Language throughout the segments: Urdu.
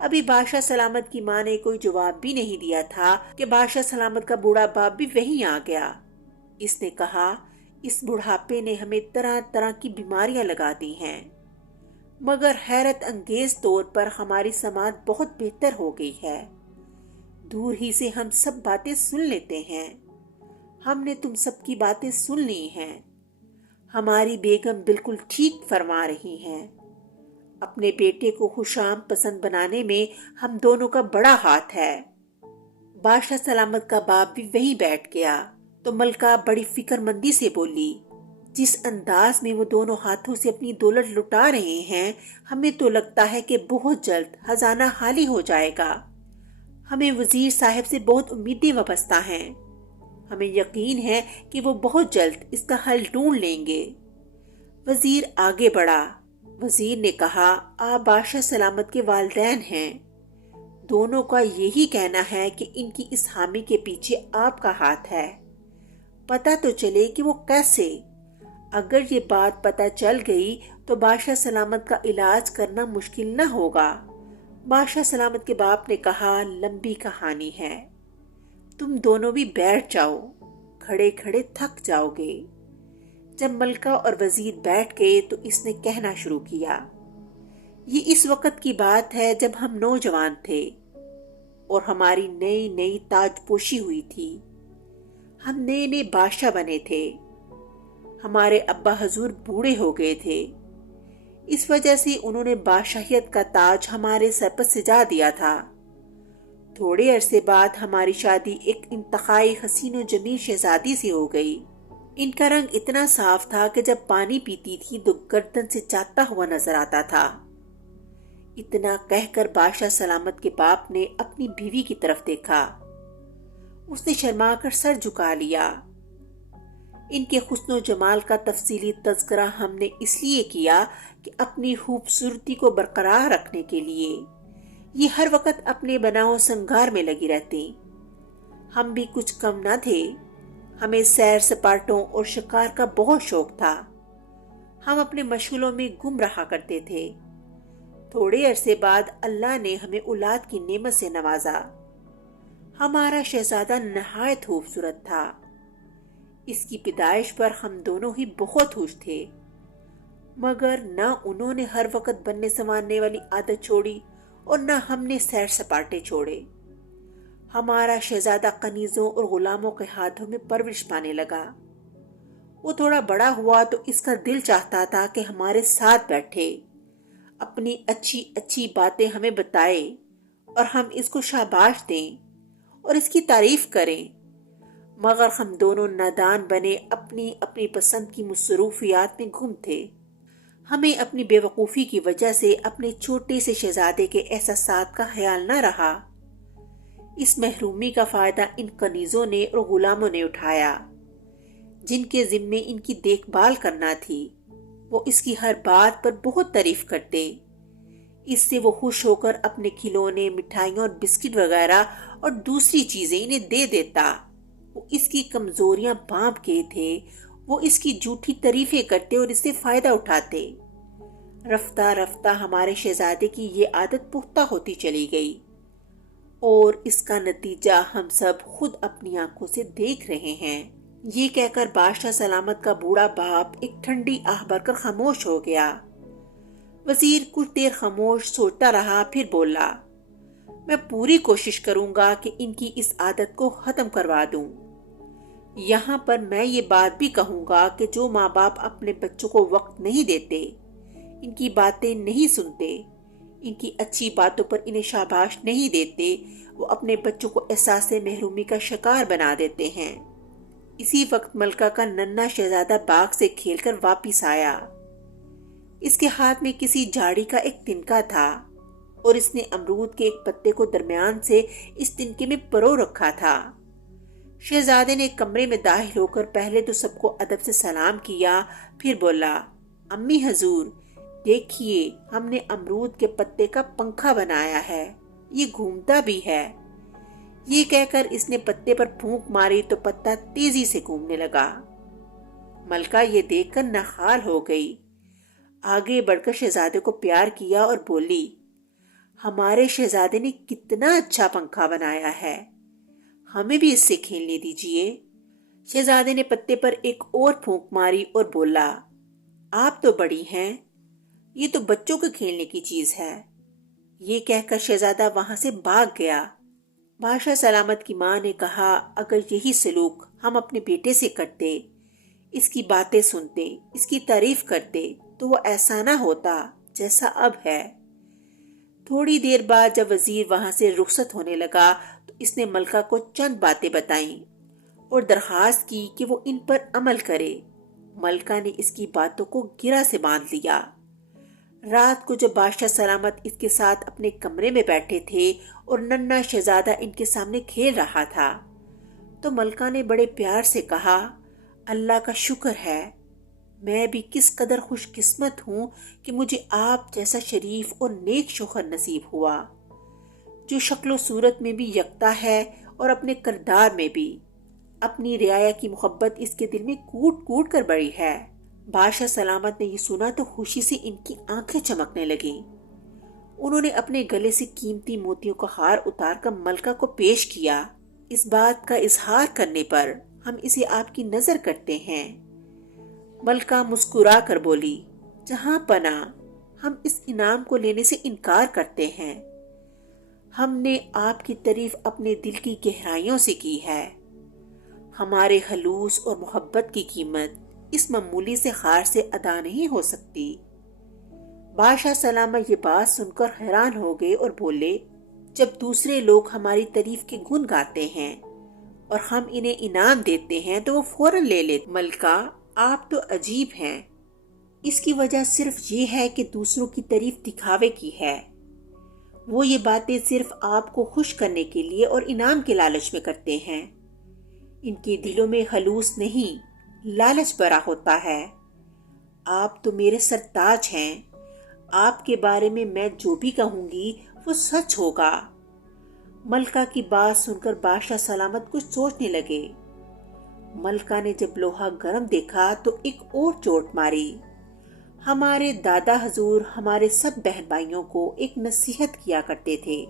ابھی بادشاہ سلامت کی ماں نے کوئی جواب بھی نہیں دیا تھا کہ بادشاہ سلامت کا بوڑھا باپ بھی وہیں آ گیا۔ اس نے کہا، اس بڑھاپے نے ہمیں طرح طرح کی بیماریاں لگا دی ہیں، مگر حیرت انگیز طور پر ہماری سماعت بہت بہتر ہو گئی ہے۔ دور ہی سے ہم سب باتیں سن لیتے ہیں۔ ہم نے تم سب کی باتیں سن لی ہیں۔ ہماری بیگم بالکل ٹھیک فرما رہی ہیں۔ اپنے بیٹے کو خوشام پسند بنانے میں ہم دونوں کا بڑا ہاتھ ہے۔ بادشاہ سلامت کا باپ بھی وہیں بیٹھ گیا تو ملکہ بڑی فکر مندی سے بولی، جس انداز میں وہ دونوں ہاتھوں سے اپنی دولت لٹا رہے ہیں، ہمیں تو لگتا ہے کہ بہت جلد خزانہ خالی ہو جائے گا۔ ہمیں وزیر صاحب سے بہت امیدیں وابستہ ہیں۔ ہمیں یقین ہے کہ وہ بہت جلد اس کا حل ڈھونڈ لیں گے۔ وزیر آگے بڑھا۔ وزیر نے کہا، آپ بادشاہ سلامت کے والدین ہیں۔ دونوں کا یہی کہنا ہے کہ ان کی اس حامی کے پیچھے آپ کا ہاتھ ہے۔ پتہ تو چلے کہ وہ کیسے۔ اگر یہ بات پتہ چل گئی تو بادشاہ سلامت کا علاج کرنا مشکل نہ ہوگا۔ بادشاہ سلامت کے باپ نے کہا، لمبی کہانی ہے، تم دونوں بھی بیٹھ جاؤ، کھڑے کھڑے تھک جاؤ گے۔ جب ملکہ اور وزیر بیٹھ گئے تو اس نے کہنا شروع کیا، یہ اس وقت کی بات ہے جب ہم نوجوان تھے اور ہماری نئی نئی تاج پوشی ہوئی تھی۔ ہم نئے نئے بادشاہ بنے تھے۔ ہمارے ابا حضور بوڑھے ہو گئے تھے، اس وجہ سے انہوں نے بادشاہیت کا تاج ہمارے سر پر سجا دیا تھا۔ تھوڑے عرصے بعد ہماری شادی ایک انتہائی حسین و جمیل شہزادی سے ہو گئی۔ ان کا رنگ اتنا صاف تھا کہ جب پانی پیتی تھی تو گردن سے جاتا ہوا نظر آتا تھا۔ اتنا کہہ کر بادشاہ سلامت کے باپ نے اپنی بیوی کی طرف دیکھا۔ اس نے شرما کر سر جھکا لیا۔ ان کے حسن و جمال کا تفصیلی تذکرہ ہم نے اس لیے کیا کہ اپنی خوبصورتی کو برقرار رکھنے کے لیے یہ ہر وقت اپنے بناؤ سنگار میں لگی رہتی۔ ہم بھی کچھ کم نہ تھے۔ ہمیں سیر سپاٹوں اور شکار کا بہت شوق تھا۔ ہم اپنے مشغلوں میں گم رہا کرتے تھے۔ تھوڑے عرصے بعد اللہ نے ہمیں اولاد کی نعمت سے نوازا۔ ہمارا شہزادہ نہایت خوبصورت تھا۔ اس کی پیدائش پر ہم دونوں ہی بہت خوش تھے، مگر نہ انہوں نے ہر وقت بننے سنوارنے والی عادت چھوڑی اور نہ ہم نے سیر سپاٹے چھوڑے۔ ہمارا شہزادہ کنیزوں اور غلاموں کے ہاتھوں میں پرورش پانے لگا۔ وہ تھوڑا بڑا ہوا تو اس کا دل چاہتا تھا کہ ہمارے ساتھ بیٹھے، اپنی اچھی اچھی باتیں ہمیں بتائے اور ہم اس کو شاباش دیں اور اس کی تعریف کریں، مگر ہم دونوں نادان بنے اپنی اپنی پسند کی مصروفیات میں گم تھے۔ ہمیں اپنی بے وقوفی کی وجہ سے اپنے چھوٹے سے شہزادے کے احساسات کا خیال نہ رہا۔ اس محرومی کا فائدہ ان کنیزوں نے اور غلاموں نے اٹھایا جن کے ذمے ان کی دیکھ بھال کرنا تھی۔ وہ اس کی ہر بات پر بہت تعریف کرتے۔ اس سے وہ خوش ہو کر اپنے کھلونے، مٹھائیاں اور بسکٹ وغیرہ اور دوسری چیزیں انہیں دے دیتا۔ وہ اس کی کمزوریاں بھانپ گئے تھے۔ وہ اس کی جھوٹی تعریفیں کرتے اور اس سے فائدہ اٹھاتے۔ رفتہ رفتہ ہمارے شہزادے کی یہ عادت پختہ ہوتی چلی گئی اور اس کا نتیجہ ہم سب خود اپنی آنکھوں سے دیکھ رہے ہیں۔ یہ کہہ کر بادشاہ سلامت کا بوڑھا باپ ایک ٹھنڈی آہ بھر کر خاموش ہو گیا۔ وزیر کچھ دیر خاموش سوچتا رہا، پھر بولا، میں پوری کوشش کروں گا کہ ان کی اس عادت کو ختم کروا دوں۔ یہاں پر میں یہ بات بھی کہوں گا کہ جو ماں باپ اپنے بچوں کو وقت نہیں دیتے، ان کی باتیں نہیں سنتے، ان کی اچھی باتوں پر انہیں شاباش نہیں دیتے، وہ اپنے بچوں کو احساس محرومی کا شکار بنا دیتے ہیں۔ اسی وقت ملکہ کا ننھا شہزادہ باغ سے کھیل کر واپس آیا۔ اس کے ہاتھ میں کسی جھاڑی کا ایک تنکا تھا اور اس نے امرود کے ایک پتے کو درمیان سے اس تنکے میں پرو رکھا تھا۔ شہزادے نے کمرے میں داخل ہو کر پہلے تو سب کو ادب سے سلام کیا، پھر بولا، امی حضور، دیکھیے ہم نے امرود کے پتے کا پنکھا بنایا ہے، یہ گھومتا بھی ہے۔ یہ کہہ کر اس نے پتے پر پھونک ماری تو پتا تیزی سے گھومنے لگا۔ ملکہ یہ دیکھ کر نہال ہو گئی، آگے بڑھ کر شہزادے کو پیار کیا اور بولی، ہمارے شہزادے نے کتنا اچھا پنکھا بنایا ہے، ہمیں بھی اس سے کھیلنے دیجیے۔ شہزادے نے پتے پر ایک اور پھونک ماری اور بولا، آپ تو بڑی ہیں، یہ تو بچوں کے کھیلنے کی چیز ہے۔ یہ کہہ کر شہزادہ وہاں سے بھاگ گیا۔ بادشاہ سلامت کی ماں نے کہا، اگر یہی سلوک ہم اپنے بیٹے سے کرتے، اس کی باتیں سنتے، اس کی تعریف کرتے، تو وہ ایسا نہ ہوتا جیسا اب ہے۔ تھوڑی دیر بعد جب وزیر وہاں سے رخصت ہونے لگا تو اس نے ملکہ کو چند باتیں بتائیں اور درخواست کی کہ وہ ان پر عمل کرے۔ ملکہ نے اس کی باتوں کو گرہ سے باندھ لیا۔ رات کو جب بادشاہ سلامت اس کے ساتھ اپنے کمرے میں بیٹھے تھے اور ننھا شہزادہ ان کے سامنے کھیل رہا تھا تو ملکہ نے بڑے پیار سے کہا، اللہ کا شکر ہے، میں بھی کس قدر خوش قسمت ہوں کہ مجھے آپ جیسا شریف اور نیک شوہر نصیب ہوا، جو شکل و صورت میں بھی یکتا ہے اور اپنے کردار میں بھی۔ اپنی رعایا کی محبت اس کے دل میں کوٹ کوٹ کر بڑھی ہے۔ بادشاہ سلامت نے یہ سنا تو خوشی سے ان کی آنکھیں چمکنے لگیں۔ انہوں نے اپنے گلے سے قیمتی موتیوں کا ہار اتار کر ملکہ کو پیش کیا۔ اس بات کا اظہار کرنے پر ہم اسے آپ کی نظر کرتے ہیں۔ ملکہ مسکرا کر بولی، جہاں پناہ، ہم اس انعام کو لینے سے انکار کرتے ہیں۔ ہم نے آپ کی تعریف اپنے دل کی گہرائیوں سے کی ہے۔ ہمارے خلوص اور محبت کی قیمت اس معمولی سے ہار سے ادا نہیں ہو سکتی۔ بادشاہ سلامت یہ بات سن کر حیران ہو گئے اور بولے، جب دوسرے لوگ ہماری تعریف کے گن گاتے ہیں اور ہم انہیں انعام دیتے ہیں تو وہ فوراً لے لیتے۔ ملکہ، آپ تو عجیب ہیں۔ اس کی وجہ صرف یہ ہے کہ دوسروں کی تعریف دکھاوے کی ہے۔ وہ یہ باتیں صرف آپ کو خوش کرنے کے لیے اور انعام کے لالچ میں کرتے ہیں۔ ان کے دلوں میں خلوص نہیں، لالچ بھرا ہوتا ہے۔ آپ تو میرے سرتاج ہیں، آپ کے بارے میں جو بھی کہوں گی وہ سچ ہوگا۔ ملکہ کی بات سن کر بادشاہ سلامت کچھ سوچنے لگے۔ ملکہ نے جب لوہا گرم دیکھا تو ایک اور چوٹ ماری۔ ہمارے دادا حضور ہمارے سب بہن بھائیوں کو ایک نصیحت کیا کرتے تھے۔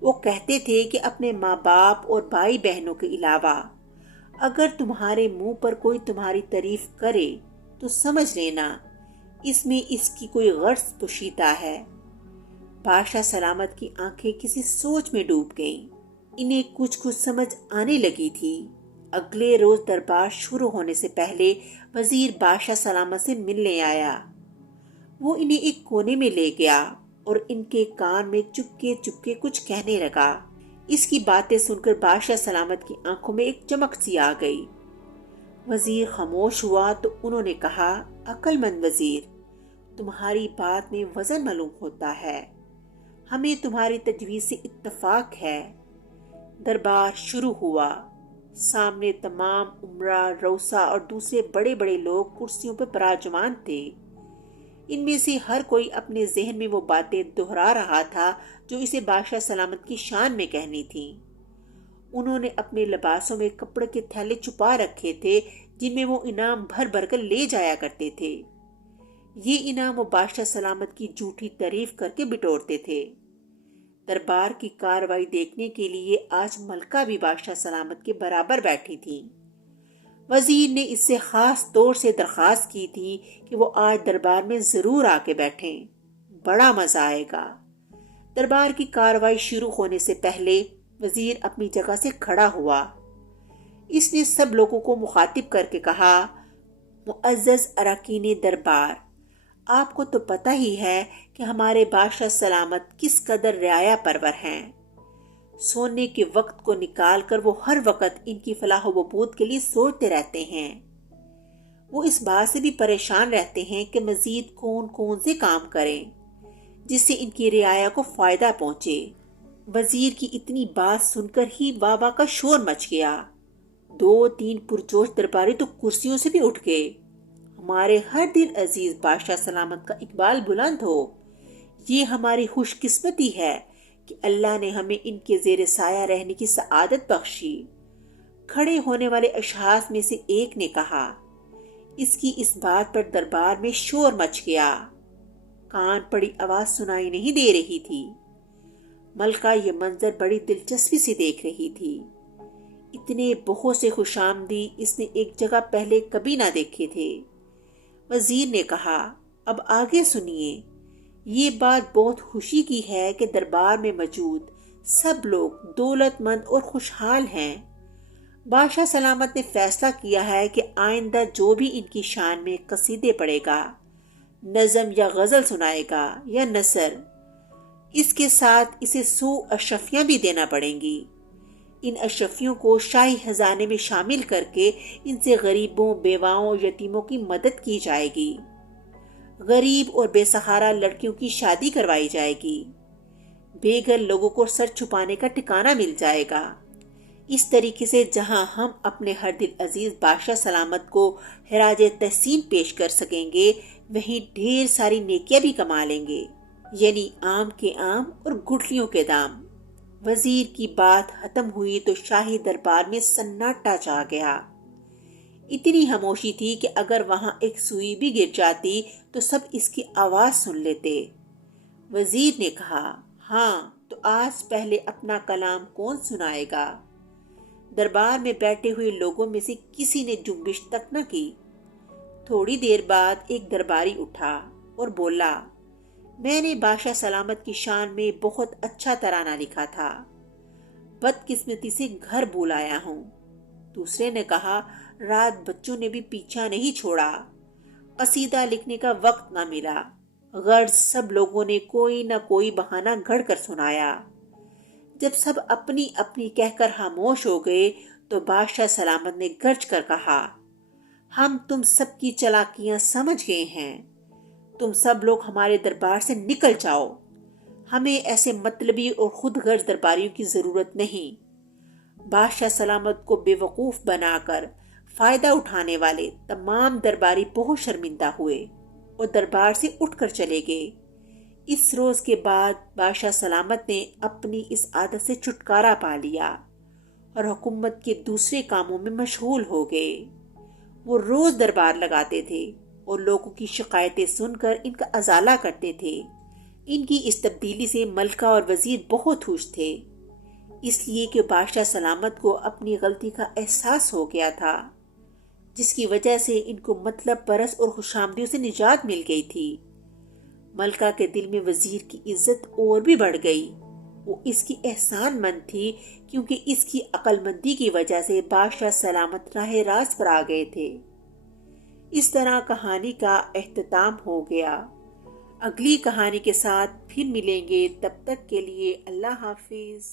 وہ کہتے تھے کہ اپنے ماں باپ اور بھائی بہنوں کے علاوہ اگر تمہارے منہ پر کوئی تمہاری تعریف کرے تو سمجھ لینا اس میں اس کی کوئی غرض پوشیدہ ہے۔ بادشاہ سلامت کی آنکھیں کسی سوچ میں ڈوب گئیں۔ انہیں کچھ سمجھ آنے لگی تھی۔ اگلے روز دربار شروع ہونے سے پہلے وزیر بادشاہ سلامت سے ملنے آیا۔ وہ انہیں ایک کونے میں لے گیا اور ان کے کان میں چپکے چپکے کچھ کہنے لگا۔ اس کی باتیں سن کر بادشاہ سلامت کی آنکھوں میں ایک چمک سی آ گئی۔ وزیر خاموش ہوا تو انہوں نے کہا، عقل مند وزیر، تمہاری بات میں وزن معلوم ہوتا ہے، ہمیں تمہاری تجویز سے اتفاق ہے۔ دربار شروع ہوا۔ سامنے تمام امراء، روسا اور دوسرے بڑے بڑے لوگ کرسیوں پر براجمان تھے۔ ان میں سے ہر کوئی اپنے ذہن میں وہ باتیں دہرا رہا تھا جو اسے بادشاہ سلامت کی شان میں کہنی تھیں۔ انہوں نے اپنے لباسوں میں کپڑے کے تھیلے چھپا رکھے تھے جن میں وہ انعام بھر بھر کر لے جایا کرتے تھے۔ یہ انعام وہ بادشاہ سلامت کی جھوٹی تعریف کر کے بٹورتے تھے۔ دربار کی کاروائی دیکھنے کے لیے آج ملکہ بھی بادشاہ سلامت کے برابر بیٹھی تھی۔ وزیر نے اس سے خاص طور سے درخواست کی تھی کہ وہ آج دربار میں ضرور آ کے بیٹھیں، بڑا مزہ آئے گا۔ دربار کی کاروائی شروع ہونے سے پہلے وزیر اپنی جگہ سے کھڑا ہوا۔ اس نے سب لوگوں کو مخاطب کر کے کہا، معزز اراکین دربار، آپ کو تو پتہ ہی ہے کہ ہمارے بادشاہ سلامت کس قدر رعایا پرور ہیں۔ سونے کے وقت کو نکال کر وہ ہر وقت ان کی فلاح و بہبود کے لیے سوچتے رہتے ہیں۔ وہ اس بات سے بھی پریشان رہتے ہیں کہ مزید کون کون سے کام کریں جس سے ان کی رعایا کو فائدہ پہنچے۔ وزیر کی اتنی بات سن کر ہی واہ واہ کا شور مچ گیا۔ 2-3 پرجوش درباری تو کرسیوں سے بھی اٹھ گئے۔ ہمارے ہر دل عزیز بادشاہ سلامت کا اقبال بلند ہو۔ یہ ہماری خوش قسمتی ہے کہ اللہ نے ہمیں ان کے زیر سایہ رہنے کی سعادت بخشی۔ کھڑے ہونے والے اشخاص میں سے ایک نے کہا۔ اس کی اس بات پر دربار میں شور مچ گیا۔ کان پڑی آواز سنائی نہیں دے رہی تھی۔ ملکہ یہ منظر بڑی دلچسپی سے دیکھ رہی تھی۔ اتنے بہت سے خوش آمدی اس نے ایک جگہ پہلے کبھی نہ دیکھے تھے۔ وزیر نے کہا، اب آگے سنیے۔ یہ بات بہت خوشی کی ہے کہ دربار میں موجود سب لوگ دولت مند اور خوشحال ہیں۔ بادشاہ سلامت نے فیصلہ کیا ہے کہ آئندہ جو بھی ان کی شان میں قصیدے پڑھے گا، نظم یا غزل سنائے گا یا نثر، اس کے ساتھ اسے 100 اشرفیاں بھی دینا پڑیں گی۔ ان اشرفیوں کو شاہی خزانے میں شامل کر کے ان سے غریبوں، بیواؤں، یتیموں کی مدد کی جائے گی۔ غریب اور بے سہارا لڑکیوں کی شادی کروائی جائے گی۔ بے گھر لوگوں کو سر چھپانے کا ٹھکانہ مل جائے گا۔ اس طریقے سے جہاں ہم اپنے ہر دل عزیز بادشاہ سلامت کو خراج تحسین پیش کر سکیں گے، وہیں ڈھیر ساری نیکیاں بھی کما لیں گے، یعنی آم کے آم اور گٹھلیوں کے دام۔ وزیر کی بات ختم ہوئی تو شاہی دربار میں سناٹا چھا گیا۔ اتنی خاموشی تھی کہ اگر وہاں ایک سوئی بھی گر جاتی تو سب اس کی آواز سن لیتے۔ وزیر نے کہا، ہاں تو آج پہلے اپنا کلام کون سنائے گا؟ دربار میں بیٹھے ہوئے لوگوں میں سے کسی نے جنبش تک نہ کی۔ تھوڑی دیر بعد ایک درباری اٹھا اور بولا، میں نے بادشاہ سلامت کی شان میں بہت اچھا ترانہ لکھا تھا، بدقسمتی سے گھر بھول آیا ہوں۔ دوسرے نے کہا، رات بچوں نے بھی پیچھا نہیں چھوڑا، قصیدہ لکھنے کا وقت نہ ملا، غرض سب لوگوں نے کوئی نہ کوئی بہانہ گھڑ کر سنایا۔ جب سب اپنی اپنی کہہ کر خاموش ہو گئے تو بادشاہ سلامت نے گرج کر کہا، ہم تم سب کی چالاکیاں سمجھ گئے ہیں، تم سب لوگ ہمارے دربار سے نکل جاؤ، ہمیں ایسے مطلبی اور خود غرض درباریوں کی ضرورت نہیں۔ بادشاہ سلامت کو بے وقوف بنا کر فائدہ اٹھانے والے تمام درباری بہت شرمندہ ہوئے اور دربار سے اٹھ کر چلے گئے۔ اس روز کے بعد بادشاہ سلامت نے اپنی اس عادت سے چھٹکارا پا لیا اور حکومت کے دوسرے کاموں میں مشغول ہو گئے۔ وہ روز دربار لگاتے تھے اور لوگوں کی شکایتیں سن کر ان کا ازالہ کرتے تھے۔ ان کی اس تبدیلی سے ملکہ اور وزیر بہت خوش تھے، اس لیے کہ بادشاہ سلامت کو اپنی غلطی کا احساس ہو گیا تھا، جس کی وجہ سے ان کو مطلب پرست اور خوشامدیوں سے نجات مل گئی تھی۔ ملکہ کے دل میں وزیر کی عزت اور بھی بڑھ گئی۔ وہ اس کی احسان مند تھی کیونکہ اس کی عقل مندی کی وجہ سے بادشاہ سلامت راہ راست پر آ گئے تھے۔ اس طرح کہانی کا اختتام ہو گیا۔ اگلی کہانی کے ساتھ پھر ملیں گے، تب تک کے لیے اللہ حافظ۔